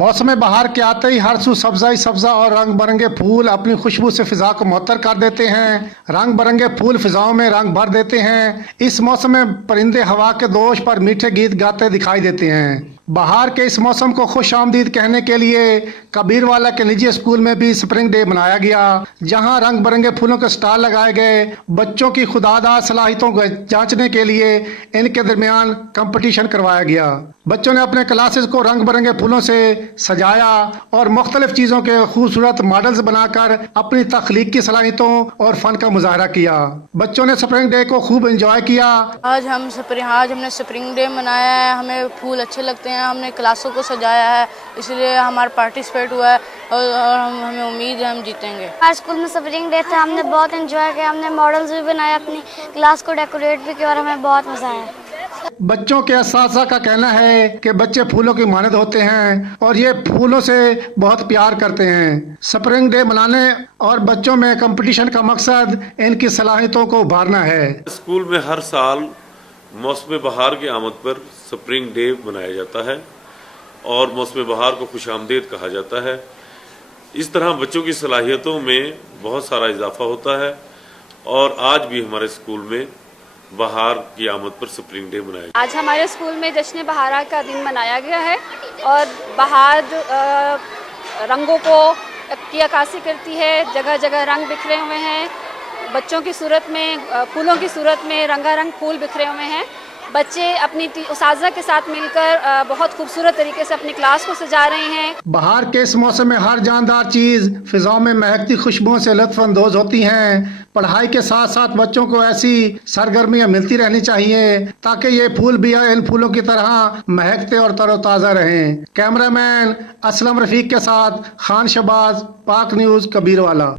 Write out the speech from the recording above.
मौसम बहार के आते ही हर सू सब्जा सब्जा और रंग बिरंगे फूल अपनी खुशबू से फिजा को मुअत्तर कर देते हैं। रंग बिरंगे फूल फिजाओं में रंग भर देते हैं। इस मौसम में परिंदे हवा के दोष पर मीठे गीत गाते दिखाई देते हैं। बहार के इस मौसम को खुश आमदीद कहने के लिए कबीरवाला के निजी स्कूल में भी स्प्रिंग डे मनाया गया, जहां रंग बिरंगे फूलों के स्टॉल लगाए गए। बच्चों की खुदादार सलाहियतों को जांचने के लिए इनके दरमियान कंपटीशन करवाया गया। बच्चों ने अपने क्लासेस को रंग बिरंगे फूलों से सजाया और मुख्तलिफ चीज़ों के खूबसूरत मॉडल्स बनाकर अपनी तख्लीक की सलाहियतों और फन का मुजाहरा किया। बच्चों ने स्प्रिंग डे को खूब एंजॉय किया। आज हमने स्प्रिंग डे मनाया है। हमें फूल अच्छे लगते हैं, हमने क्लासों को सजाया है, इसलिए हमारा पार्टिसिपेट हुआ है और हमें उम्मीद है हम जीतेंगे। हमारे स्कूल में स्प्रिंग डे था, हमने बहुत एंजॉय किया। हमने मॉडल्स भी बनाए, अपनी क्लास को डेकोरेट भी किया और हमें बहुत मजा आया। बच्चों के असातिज़ा का कहना है कि बच्चे फूलों की मानद होते हैं और ये फूलों से बहुत प्यार करते हैं। स्प्रिंग डे मनाने और बच्चों में कंपटीशन का मकसद इनकी सलाहियतों को उभारना है। स्कूल में हर साल मौसम बहार की आमद पर स्प्रिंग डे मनाया जाता है और मौसम बहार को खुशामदीद कहा जाता है। इस तरह बच्चों की सलाहियतों में बहुत सारा इजाफा होता है और आज भी हमारे स्कूल में बहार की आमद पर स्प्रिंग डे मनाया गया। आज हमारे स्कूल में जश्न बहार का दिन मनाया गया है और बहार रंगों की अक्कासी करती है। जगह जगह रंग बिखरे हुए हैं। बच्चों की सूरत में, फूलों की सूरत में रंगारंग फूल बिखरे हुए हैं। बच्चे अपनी उस्ताज़ा के साथ मिलकर बहुत खूबसूरत तरीके से अपनी क्लास को सजा रहे हैं। बहार के इस मौसम में हर जानदार चीज फिजाओं में महकती खुशबुओं से लुत्फ अंदोज होती हैं। पढ़ाई के साथ साथ बच्चों को ऐसी सरगर्मियां मिलती रहनी चाहिए ताकि ये फूल भी इन फूलों की तरह महकते और तरोताज़ा रहें। कैमरामैन असलम रफीक के साथ खान शहबाज, पाक न्यूज़, कबीरवाला।